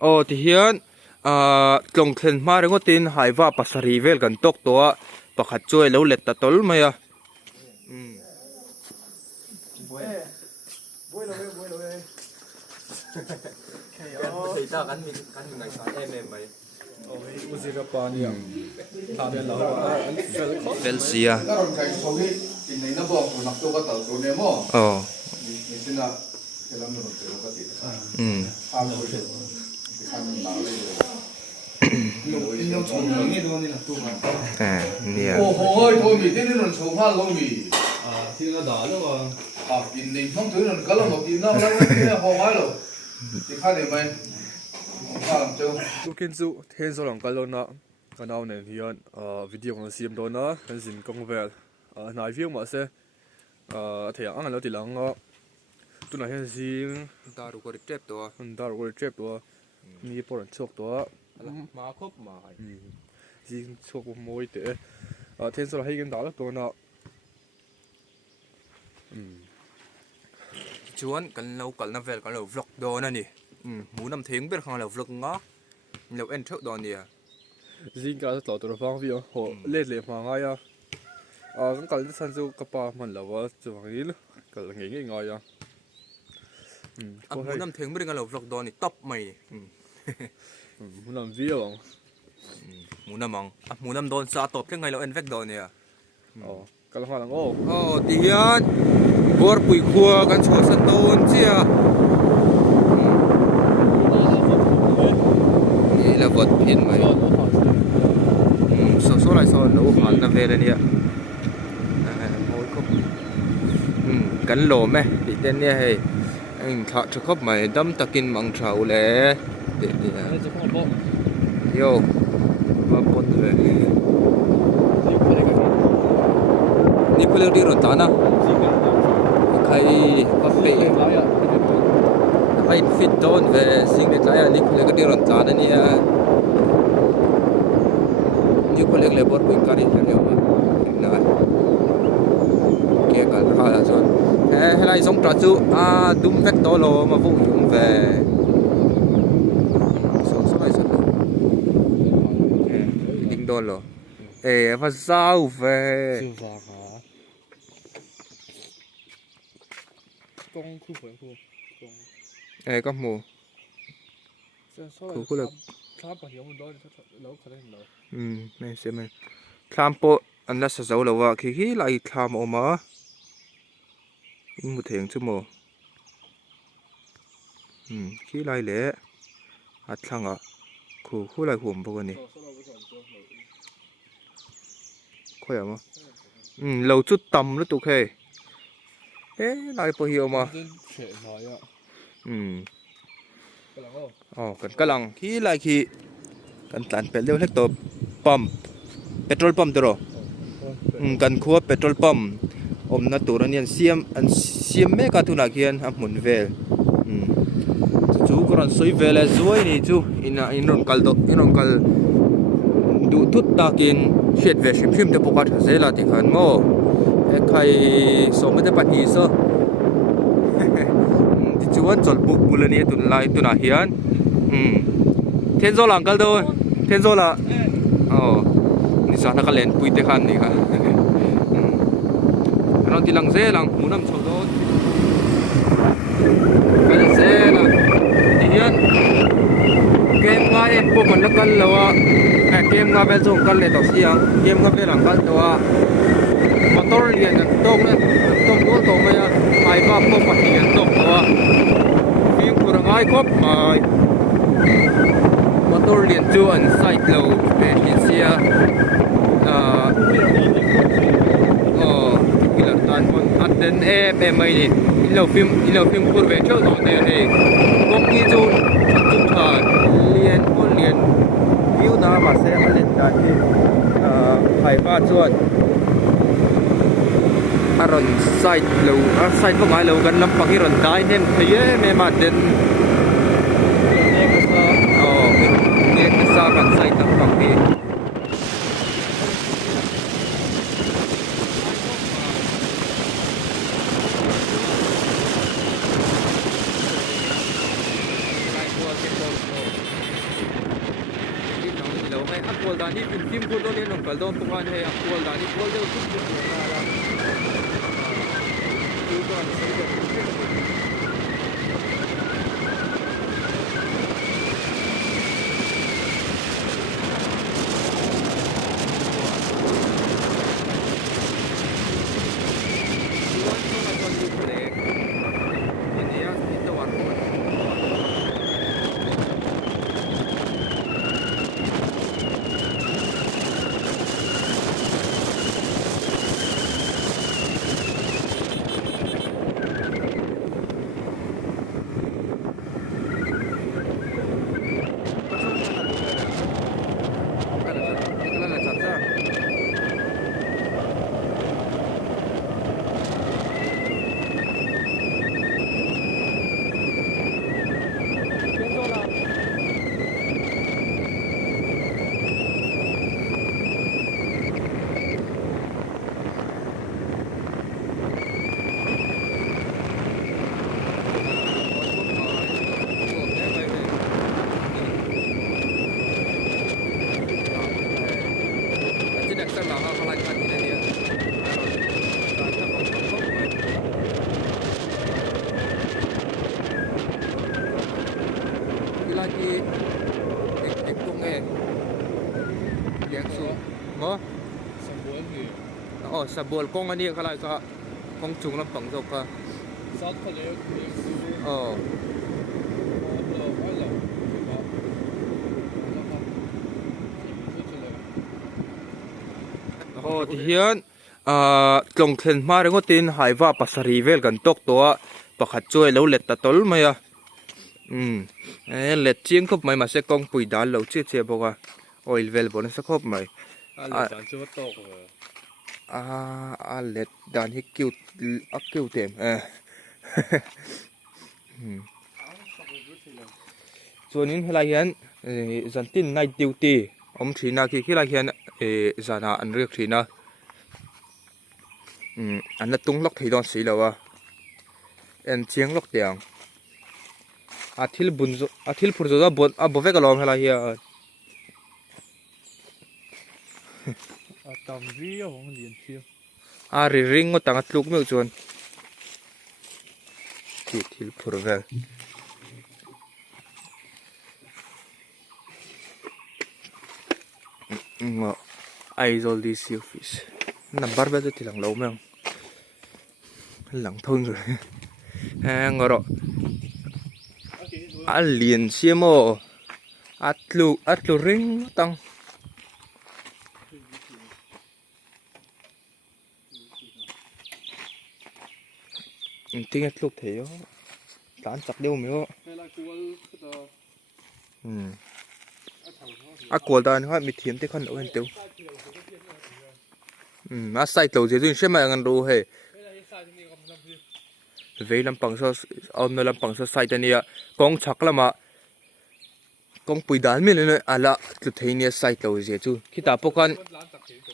ô thì hiện trồng thuyền mà rồi có tin hải va pasari vel gần tốc to pakhat chui lo let ta tol mai à thì ta cắn mình ngày sáng em mày Zira pani à, thà bên lâu vel sia ờ à nia ôi thôi mình thế nên là số hoa lâu mình thì nó đỏ luôn mà. mình định không thứ là có là một tiếng nó hoa hoa rồi thì khai để mày hoa làm châu Tu kiến dụ thiên số lòng cái na cái nào này hiện video của xem đó na cái gì công việc nãy video mà sẽ thì anh nói thì là ngõ tu này hiện gì ta ru ko trep to đã rồi chép đó mi bỏ chọc đó mà khóc mà gì chọc mồi thế thiên số là hay cái đó đó na chuan kan lo kal na vel kan lo vlog do na ni mu nam theng ber khang lo vlog nga lo en thok do ni gì cả rất là tôi phang video họ lết lết mà ngay à cái cái sản xuất cái pa mình là vợ chụp hình luôn cái là nghĩ ngay à mu nam theng ber kan lo vlog do ni top mai muốn làm video mu nam ang mu nam don sa top le ngai lo en vek do ni cái là hoa lang ô ô thì hiện bor pui khua kan chua san don chia ni là vật pin mai số lại số nấu hẳn là về đây nè mối cốc cắn lỗ mẹ thì tên nè hay anh thọ cho khóc mày đâm ta kinh bằng trầu lẽ để yo mà bột về ni puleu đi rồi ta na khai bắp bể khai fit don về sinh đẹp lại ni puleu đi rồi ta na nè ni puleu lấy bột quỳnh cari cho nhau mà kia cả hai là rồi hay là giống trà chú đúng vết to lo mà vô dụng về số này số đinh đô lo và sao về công khu phải khu có mù khu là tháp bảo hiểm đó lâu khá là này xem này tham po anh đã sử dụng là khi lại tham ô mà một thiền chứ mồ khi lại lẽ thằng à khu lại hùm bao nhiêu khỏe mà lâu chút tầm nó tụt khe lại bao nhiêu mà cần cái lăng khi lại khi cần tàn petrol hết tổ pump petrol pump rồi cần khua petrol pump na tụi anh xiêm mấy cái thứ nào kia muốn về chú còn suy về là suy này chú in rong cal đủ thút ta kiên xét về phim được bóc ra là thì hắn mò cái số mấy cái bạn gì sao thì chú anh chọn bục bule này tụi nào hiền thiên do làm cái đâu thiên do là đi sang nó cái lên bụi thế khăn này cả nó thì lăng dễ lăng muốn làm sầu đó cái là dễ là thì hiện game ngay em bộ mình nó cân lâu à game ngay về dùng cân lên tàu xiang game ngay về lăng cân đâu à mà tôi liền tôm đó tôm mấy hai ba bộ mình liền tôm đâu à phim của nó ngay khóc mà tôi liền chưa ăn sai lâu về hiện xia anh đến em mày đi lâu phim của về trước rồi này công ty chun thở liền view đó mà sẽ lên tại hải pha chuột rồi site lâu site có ngay lâu gần lắm bằng rồi đại nên thấy em mà đến nghe cái sao gần site tầm bằng đi Cái nó lâu hay aqua đàn đi phim cô tôi nên nông cẩn đâu không hay aqua đàn đi cô đều chút chút là chú còn sẽ được sa bol kong ani kalai ka kong chung lam pang jok ka South Korea thì hiện trong thuyền mà rồi có tin hải va pasari vel gần tốc to pakhat chui lâu lết ta tol mày à lết chiang khop mày mà sẽ kong pui dal lâu chết chết boka oil vel bon sẽ khop mày lết dan hi kêu tem cho nên là hiện dân tin night duty ông chỉ na khi là hiện zana anh riêng chỉ na anh là tung lóc thì đòn xí đâu à anh chiang lóc tiếng athil phur zo bon abo ve kalom hela hiya tam vi hong lian thiam ri ring ngo tang tluk meu chuan thil phur vel ngo aizol di sea fish number ba ti lang lo meng lang thon rồi ngoro alien siamo atlu ring tang tiếng hết lúc thế tán chặt đeo miếu quần ta nó bị thiếm thế con đâu anh tiêu sai tàu gì rồi xem mà ngăn đồ hè về làm bằng số ông nó làm bằng số sai tên này con chắc là mà con bùi đàn mình này là tụi thấy này sai tàu gì chứ khi ta bốc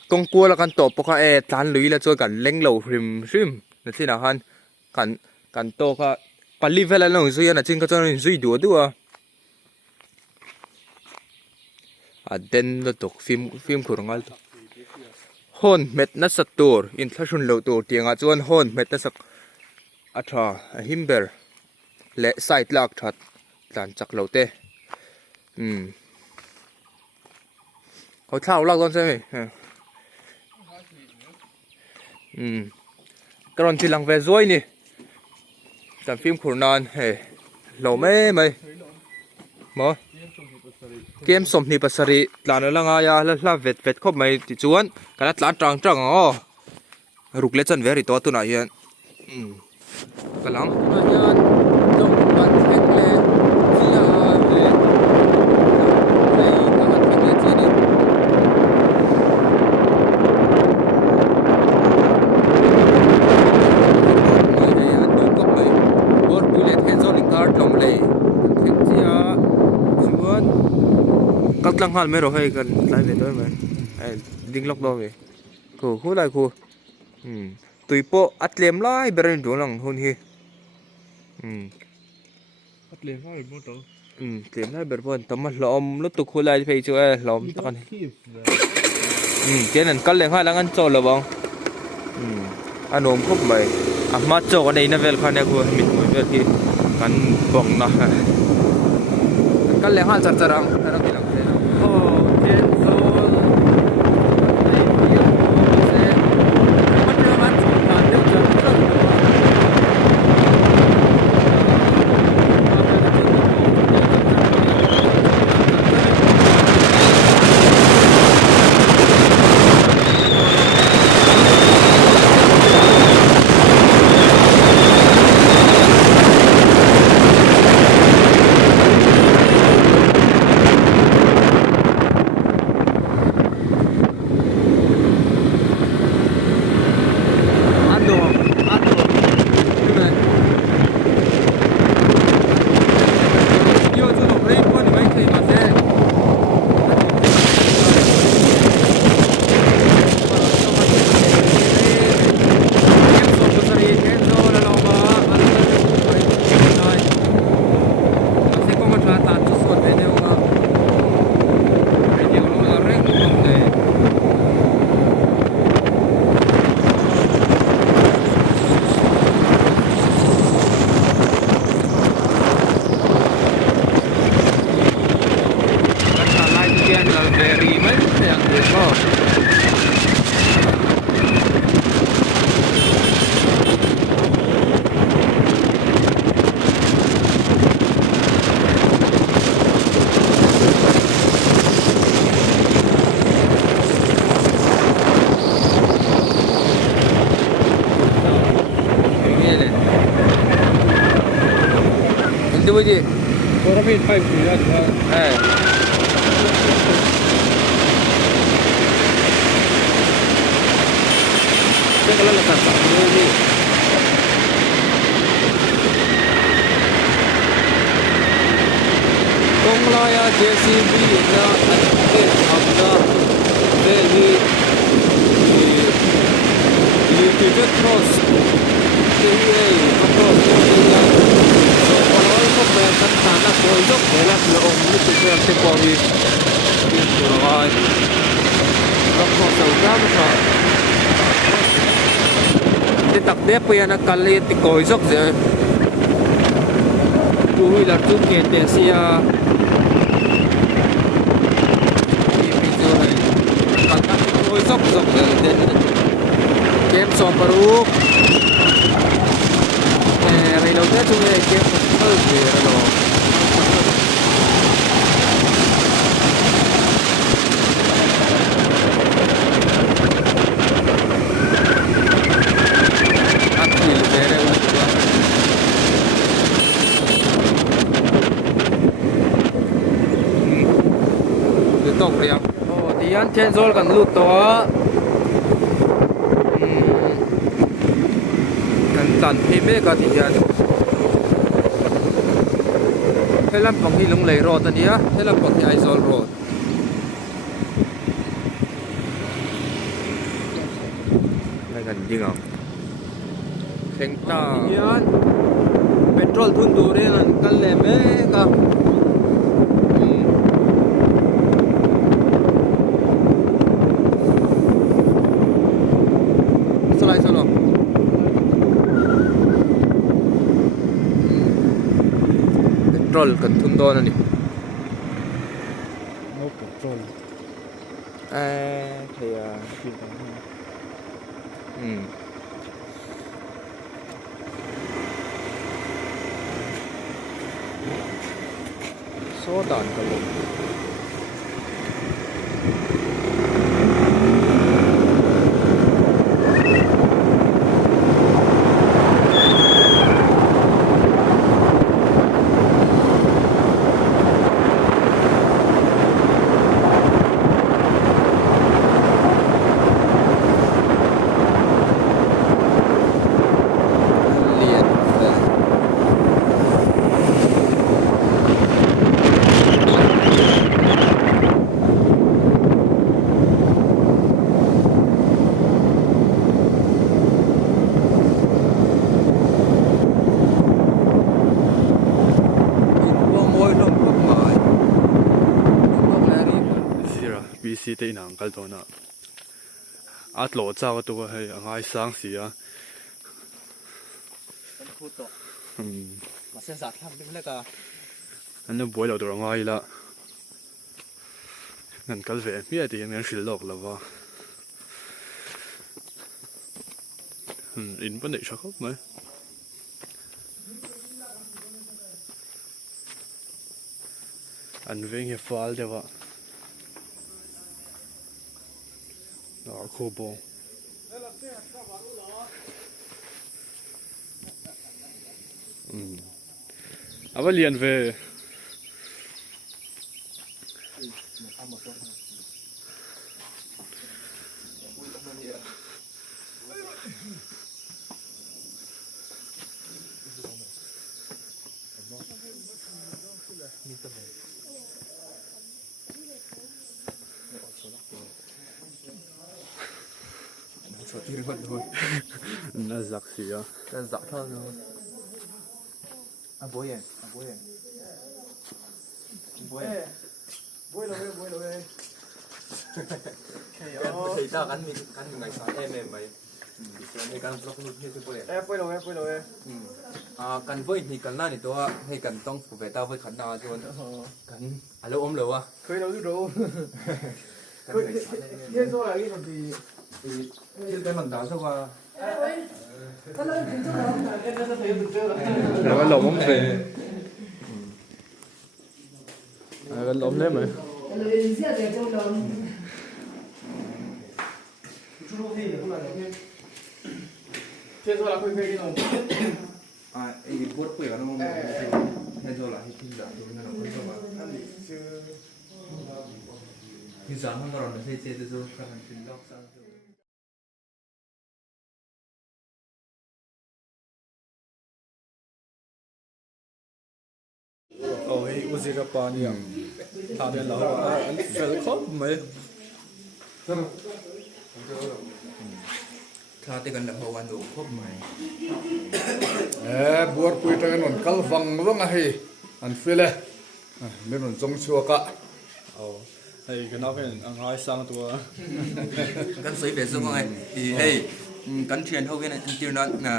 con cua là con tổ bốc tán lưới là cho cần leng lầu rim là thế nào han cần to cả pali về là nó duy là trên cái cho nó duy đùa đùa den là tục phim của ngal hôn met na sát tour in thashun lo tour tiếng chuan hôn met na sak atha himber le site lak that tlan chak lo teเขาเท่าลากต้นใช่ไหมกรอนที่หลังเวซวยนี่แต่ฟิล์มขุนนานเฮ้เหล่าไม่ไหมหมอเกมสมนิปัสริหลานละงายาละเวทครบไหมติจวนกันละหลานจังอ๋อรุกเล็ดจันเวริตัวตุนายยันกันหลังลังหันไม่รอให้กันไล่ไปด้วยไหมดิ้งล็อกด้วยไหมคู่ไล่คู่ตุยโปอัดเลียมไล่เบรนดูหลังหุ่นฮีอัดเลียมไล่หมดตัว เตรียมได้เบิดพอนทำมาล้อมรถตุกคุลายไปช่วยล้อมตอนเจนันกันเลยค่ะแล้วกันโจละบ้องอันนมครบไปมาโจกันในนัเวลค่ะเนี่ยกูมิดหัวเวลที่กันบ้องนะกันเลยค่ะจัดจรังให้เราไปหลังเลยโอ้เจนโซดูดิ Τώρα μην πάει δουλειά του. 这个那个干啥呢？东拉呀，JCB 呢，安这好的，这你这 cross，这个 cross 这个，我老是说看看那个肉回来是哦，你这个这包的，这个话，然后手上的话。Thì tập đẹp bây giờ cần lên thì coi dốc rồi tôi là tôi kiện tiền xe thì bây giờ này cần các coi dốc rồi đến kém so paru này đầu tiên chúng này kém hơn thì là đồตกเรียบโอ้ที่ยันเทนโซลกันลุดตัวกันตันพี่เมฆกันที่ยันให้ลำของที่ลงเลยรอตอนนี้ให้ลำของที่ไอโซลรออะไรกันจริงอ่ะเซ็งตายันเปโตรลทุนดูเรื่องกันเลยเมฆpetrol kan tundo na ni No petrol. Kaya soda kalau ซีเตหนังกันตัวน่ะอัดโหลดเจ้าตัวให้ง่ายสร้างเสีย มันพูดต่อ อืม มาเส้นสาดทำเป็นแล้วก็ อันนั้นบวยเราตัวง่ายละงั้นกันเวมีอะไรยังสิลอกแล้ววะอินปันเด็กชักครับไหมอันเวงเฮฟาลเดี๋ยววะโคบเอาไปเรียนเวสดที่คนด้วย น่าจักเสีย แต่สักเท่านั้นอ่ะโบยอ่ะโบยโบยเลยเคยตากันมีไงสายไหมส่วนในการล็อกนุ่นนี่คือโบยโบยเลยกันโบยนี่กันหน้านี่ตัวให้กันต้องผูกเวต้าไว้ขันดาส่วนกันอะไรอมเลยวะเคยเราดูเรียนตัวอะไรคนที่ที่เป็นหลังดาวสักว่าแล้วก็ล้มเลยก็ล้มได้ไหมเชื่อตัวเราคุยๆน้องไอ้พูดคุยกันน้องเชื่อตัวเราให้ที่หลังดูนั่นเราคุยกันว่าที่สามของเราเนี่ยเชื่อตัวกันเป็นล็อกซังโอ้ยอุซิระปานี่ทำเดินแล้วอันเฟลครบไหม ถ้าที่กันแล้ววันดูครบไหมบัวคุยกันนนกัลฟังร้องไห้อันฟิเลนี่นนจงชัวกะโอ้ไอ้กันเอาเป็นอังไงสร้างตัวกันสวยแบบสุดไงเฮ้ยกันเทียนเท่ากันจริงๆนะ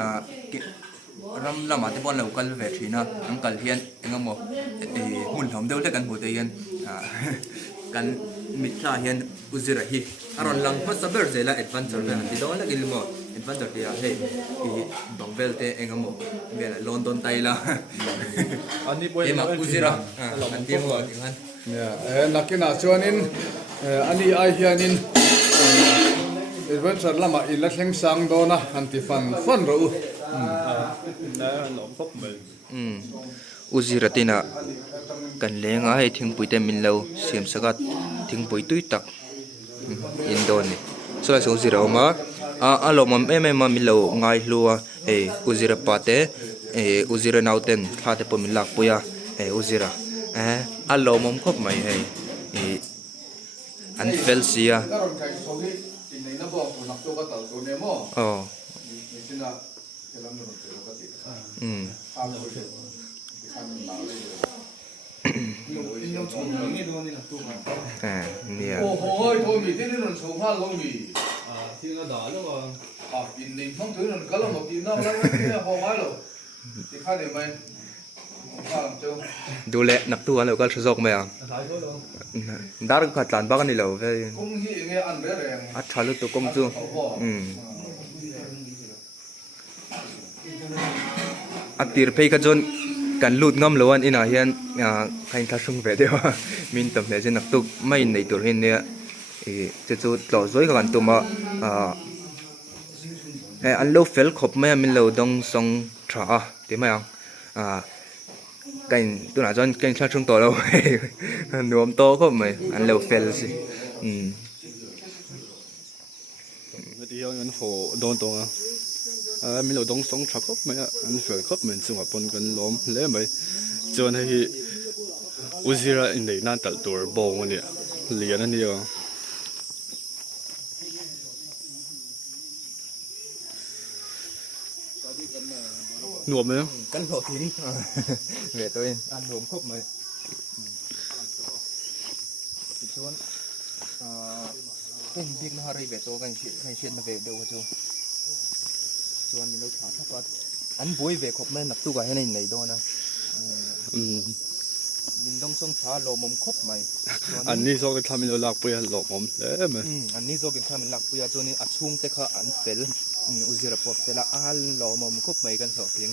รำมาที่บ้านเรากันแบบนี้นะน้ำกันเทียนเองก็บอกหุ่นหอมเดียวแต่กันหัวเตียนกันมิตรเฮียนอุจิระฮีอารอนลังพัสเบอร์เซล่าเอ็ดวันจอร์แดนที่โดนแล้วกินมั้งเอ็ดวันจอร์เดียเฮ้ยบังเวลเตเองก็บอกเวลลอนดอนไทยละอันนี้ป่วยมาอุจิระอันที่หัวที่มันเนี่ยนักกินอาชวนินอันนี้ไอเฮียนินเอ็ดวันจอร์ละมาอินละเชงสังโดนะอันที่ฟันรู้แล้วหลงครบไหมอุจิระตินะกันเลงให้ทิ้งปุ๋ยเต็มมินเลวเสียมสกัดทิ้งปุ๋ยตุ้ยตักอินโดนีส่วนอุจิระออกมาลมมันมามินเลวง่ายลัวอุจิระปาเตอุจิระนาวเต็นข้าเตปมินลักปุยาอุจิระลมมันครบไหมอันเฟลเซียอ๋อเนี่ยโอ้โหโทมีที่นี่นนสูงห้าลงมีที่เราด่าแล้วก็กินนี่ต้องถือหนึ่งก็ลงมากินน้ำแล้วเนี่ยพอไหมหรอที่ข้าเดี๋ยวไหมข้าลำเจ้าดูแลนักตัวเราก็ชุดอกไหมอ่ะดาร์กขัดหลานบ้านนี่เราเว้ยกุ้งที่เงี้ยอันเร่งอัดชาลุตัวกุ้งจูอัดตีร์เพย์ก็จนกันลุดงอมล้วนอินาเฮียนใครทัชงเวเดียวมินตับเนี่ยจะนักตุกไม่ในตัวเห็นเนี่ยจะจุดหล่อสวยกันตัวมาอันโลเฟลขบไม่มินเราต้องส่งทราเดี๋ยวไม่เอากันตัวไหนจนกันชักชงตัวเราหนุ่มโตก็ไม่อันโลเฟลสิเดี๋ยวงั้นโหโดนตัวมีเราต้องส่งชักครบไหมอันเฟลครบเหมือนสมัยปนกันล้มเละไหมจนให้อุจิระอินเดียนั่นตัดตัวบงวันเนี่ยเหรียญนั่นเดียวหนวมไหมกันหลอกทิ้งเวทตัวเองอันหลวมครบไหม เป็นบิ๊กนะฮะรีเวทตัวกันเชียนมาเวทเดียวกันส่วนมีลูกค้าถ้าก็อันบุยเวทครบแม่นักตู้กันให้ในไหนด้วยนะมินต้องส่งช้าโลมครบไหมอันนี้โซกันทำให้เราหลักไปหลอกผมมั้ยอันนี้โซกันทำให้หลักไปตัวนี้อัดชุ่มแต่เขาอันเซลอุจิระปอบแต่ละอันโลมครบไหมกันสองเพียง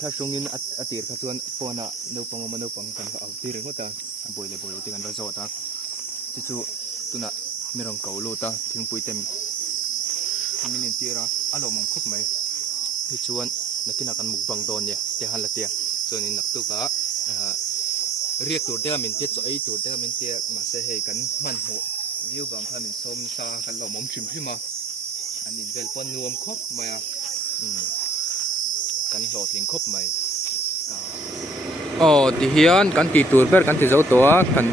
ถ้าช่วงนี้อัดตีร์เขาส่วนปอนะนูปังมันนูปังกันเขาเอาตีร์ก็ตาบุยตีกันเราโซตาที่จู่ตัวน่ะไม่รองเกาโลตาทิ้งปุยเต็มมินิตีระอารมณ์ครบไหมที่ชวนนักกินกันมุกบังโดนเนี่ยเตะหันละเตะส่วนนี้นักตุกะเรียกตัวเดียวมินเตะจ่อยตัวเดียวมินเตะมาเสกกันมันหัววิวบางครั้งมินส้มซากันหล่อมชิมขึ้นมาอันนี้เวลปนนวมครบไหมกันหล่อทิ้งครบไหมอ๋อที่เฮียนกันตีตัวเพื่อกันตีเจ้าตัวกัน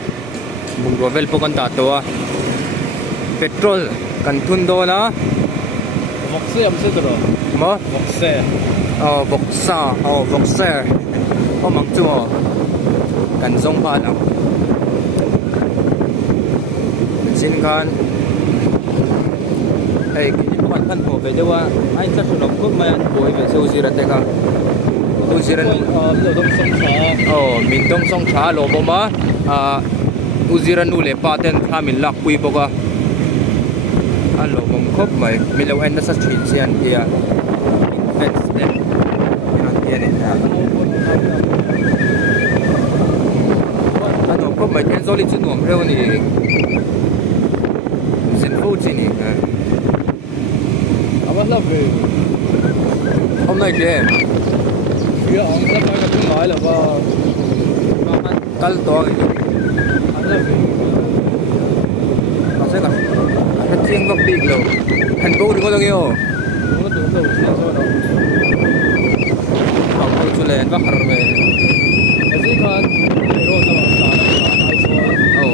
บุกตัวเวลพวกกันตัดตัวเปโตรลกันทุนโดนะ Boxer am sitter då. มั้ง Boxer. บ็อกซ่าบ็อกเซอร์มังจัวกันส่งผ่านอ่ะสินกันไอ้กิจวัตรท่านผมไปด้วยว่าไอ้จะสนุกพวกมันป่วยเป็นซูซิรัตเตกันซูซิรันเราต้องส่งช้ามินต้องส่งช้าโลบมาอุซิรันนูเลปาเตนถ้ามินลักคุยปกะอันโลบมครบไหมมิเลวเอ็นนัสชินเซียนเดียอินเฟนส์เดนเนี่ยอันนู้นก็ไม่เห็นโซลิจูนวมเร็วนี่สินฟูจินี่ฮะเอาว่าเราไปเอาหน่อยเจ้เพื่อเอาสักหน่อยก็ถึงหมายแล้วว่ากัลตัวกันอยู่อันนั้นมาเสกันถ้าเที่ยงก็ปีกเลยเห็นปุ๊บถึงก็ตรงนี้โอ้ก็ตัวเราเสียโซ่เราเอาไปชุเลนว่าคาร์เวไอ้ที่กันโรดตลอด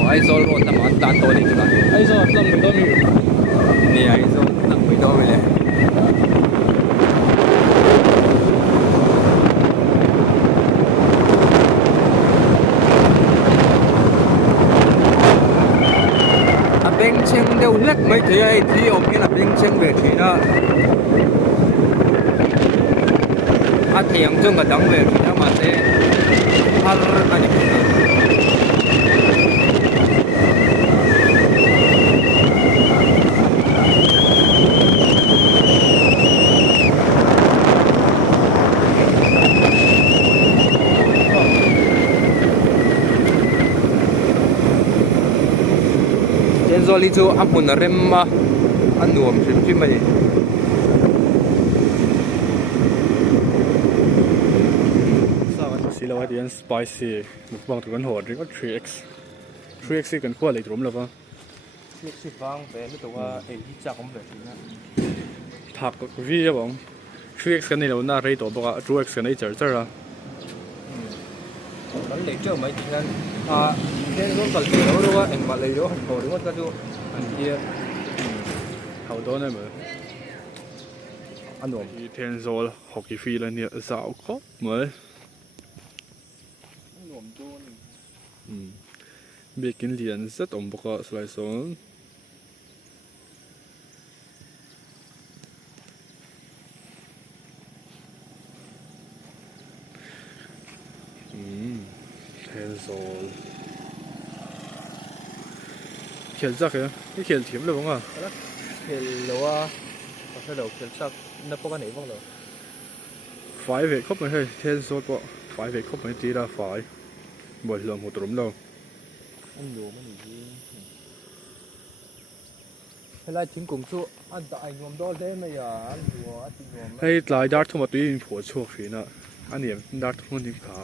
ไอโซลโรดตามตันตัวนี้จุดละไอ้โซ่ตั้งไม่ต้องมีนี่ไอโซลตั้งไม่ต้องเลยเบ่งเชงเดี๋ยวเล็กไม่ใช่ไอ้ที่อมกินเบ่งเชงเวทีนะเทียงจงกับดังเวทีนะมาเซ่ฮัลอันนี้เจนโซลิจูอับมุนเรมมาอันนวมชิมชิมมาดิสิเราให้ดีนสไปซี่มุกบางถึงกันโหดหรือว่า 3x 3x กันขั้วอะไรตรงหรือเปล่าเรียกสิฟังแต่ไม่ตัวว่าเอ็นที่จักผมแบบนี้นะถักวิ่งบ้าง 3x กันนี่เราหน้าเรย์ตัวบอกว่า 2x กันนี่เจออ่ะมันเลยเจอไหมทีนั้นเช่นรุ่นก่อนเลยรู้ว่าเอ็งมาเลยรู้หันโผล่หรือว่าจะดูอันเดียเขาโดนได้ไหมอันนู้นที่เทนโซลฮอกกี้ฟีแล้วเนี่ยสาวครบเหมือนเบกินเหรียญสัตว์อมปกติสไลด์โซนเทนโซลเขียนจักเหรอไม่เขียนเทียมเลยบ้างอ่ะเขียนหรือว่าเขาใช้เราเขียนจักนับปกติบ้างเหรอไฟเวกครบไหมเฮ้ยเทนโซลปะไฟเวกครบไหมจีราไฟบ่อยลองหัวตรมเราอันอยู่มันอยู่เวลาทิ้งกลุ่มชั่วอันตรายงวมดอลได้ไหมอ่ะอันอยู่อันจริงงวมเฮ้ยหลายดาร์ททั้งหมดตัวนี้ผัวชั่วฝีน่ะอันนี้ดาร์ททั้งหมดที่ขา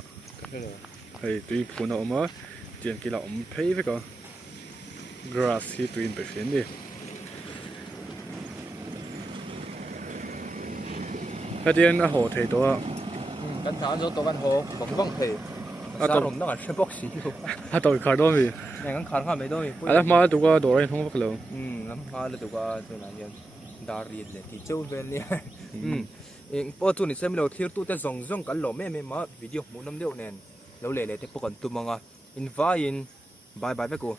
เฮ้ยตัวนี้ผัวน่ะออกมาเตียนกีฬาอมเพย์ไปก่อนกราสที่ตัวนี้ไปเฟียนดิถ้าเตียนอ่ะโหเทตัวกันถามตัวกันโหบอกบ้างเทสารผมต้องอ่านเชื่อบอกสิอยู่ถ้าตัวขาดด้วยมีอย่างนั้นขาดข้าไม่ด้วยแล้วมาตัวก็โดนอะไรทั้งหมดเลยแล้วมาเลยตัวก็ตัวนั้นยังดารีเลยที่เจ้าเวรเนี่ยเองพอตัวนี้เสร็จแล้วที่ตัวแต่ส่งกันหล่อแม่มาวิดีโอมุนน้ำเดียวเนี่ยแล้วเลยแต่ปกติตัวมังอ่ะอินฟาอินบายบายไปกู